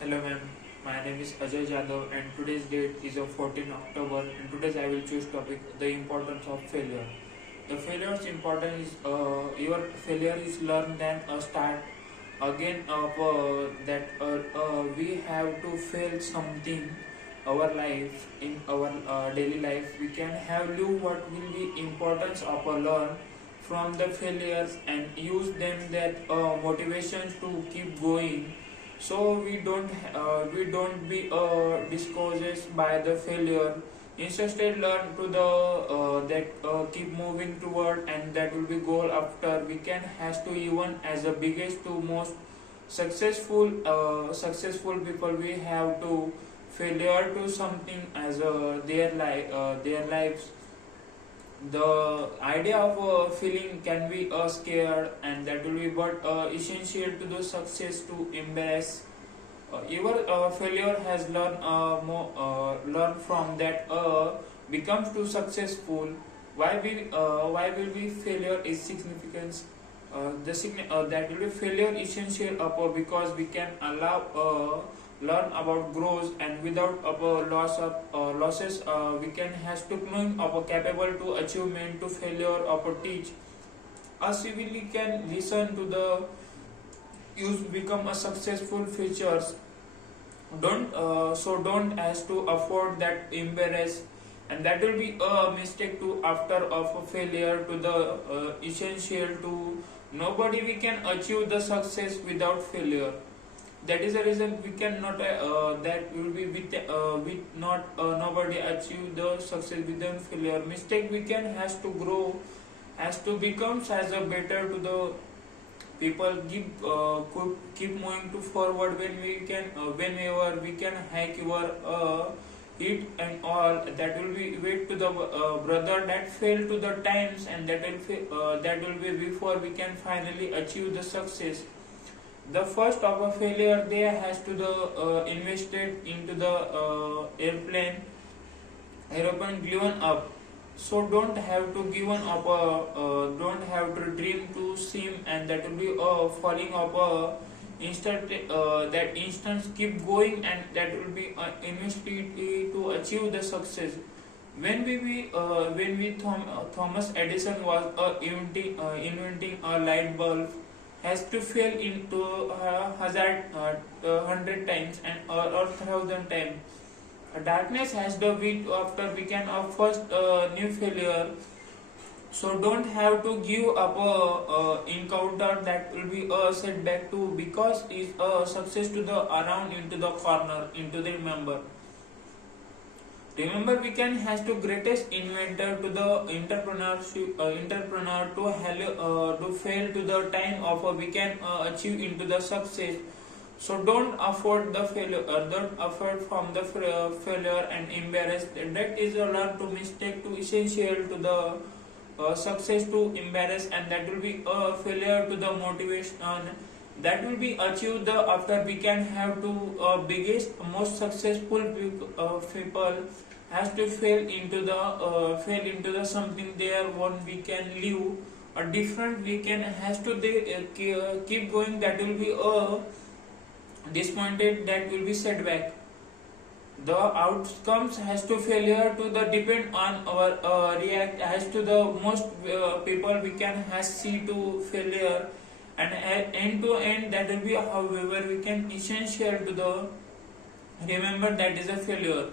Hello ma'am, my name is Ajay Jadhav and today's date is of 14 October and today I will choose topic the importance of failure. The failure's importance is your failure is learned than a start again of we have to fail something our life in our daily life we can have live what will be importance of a learn from the failures and use them that motivations to keep going so we don't be discouraged by the failure. Instead learn to the that keep moving toward and that will be goal after we can has to even as the biggest to most successful people we have to failure to something as their lives. The idea of feeling can be scared and that will be but essential to the success to embrace your failure has learn from that becomes too successful. Why will be failure is significance that will be failure essential because we can allow learn about growth and without losses we can has to learn capable to achievement to failure teach us we can listen to the use become a successful features don't has to afford that embarrass and that will be a mistake to after of a failure to the essential to nobody we can achieve the success without failure. That is the reason we cannot that will be with not nobody achieve the success without failure. Mistake we can has to grow, has to becomes as a better to the people could keep moving to forward when we can whenever we can hack your it and all that will be wait to the brother that fail to the times and that will be before we can finally achieve the success. The first of a failure there has to the invested into the aeroplane given up. So don't have to given up don't have to dream to sim and that will be falling up instant that instance keep going and that will be invested to achieve the success. Thomas Edison was inventing a light bulb has to fail into hazard 100 times and or 1,000 times. Darkness has the wit after began of first new failure. So don't have to give up a encounter that will be a setback too because is a success to the around into the corner into the remember. Remember, we can has to greatest inventor to the entrepreneur to fail to the time of we can achieve into the success. So don't afford the failure, don't afford from the failure and embarrass. That is a learn to mistake to essential to the success to embarrass and that will be a failure to the motivation that will be achieved the after we can have to biggest most successful people has to fail into the something there one we can live a different we can has to they keep going that will be disappointed that will be setback. The outcomes has to failure to the depend on our react as to the most people we can has see to failure and end to end that will be however we can essential to the remember that is a failure.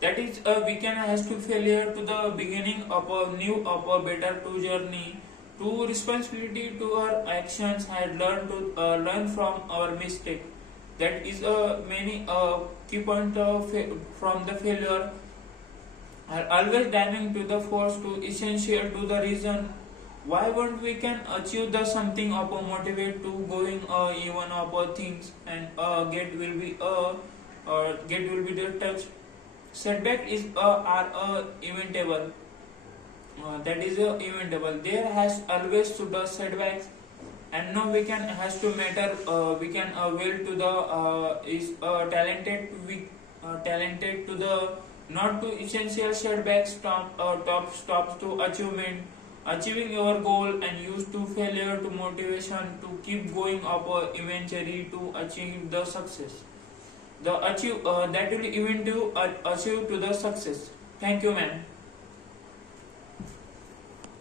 That is a weekend has to failure to the beginning of a new of a better to journey to responsibility to our actions had learned to learn from our mistake. That is a many key point from the failure are always diving to the force to essential to the reason why won't we can achieve the something of a motivate to going even of things and get will be the touch. Setback is are inventable. That is inventable. There has always to the setbacks, and now we can has to matter. We can will to the is talented to the not to essential setbacks top stops to achievement. Achieving your goal and use to failure to motivation to keep going up eventually to achieve the success. the achieve that will even to achieve to the success. Thank you, ma'am.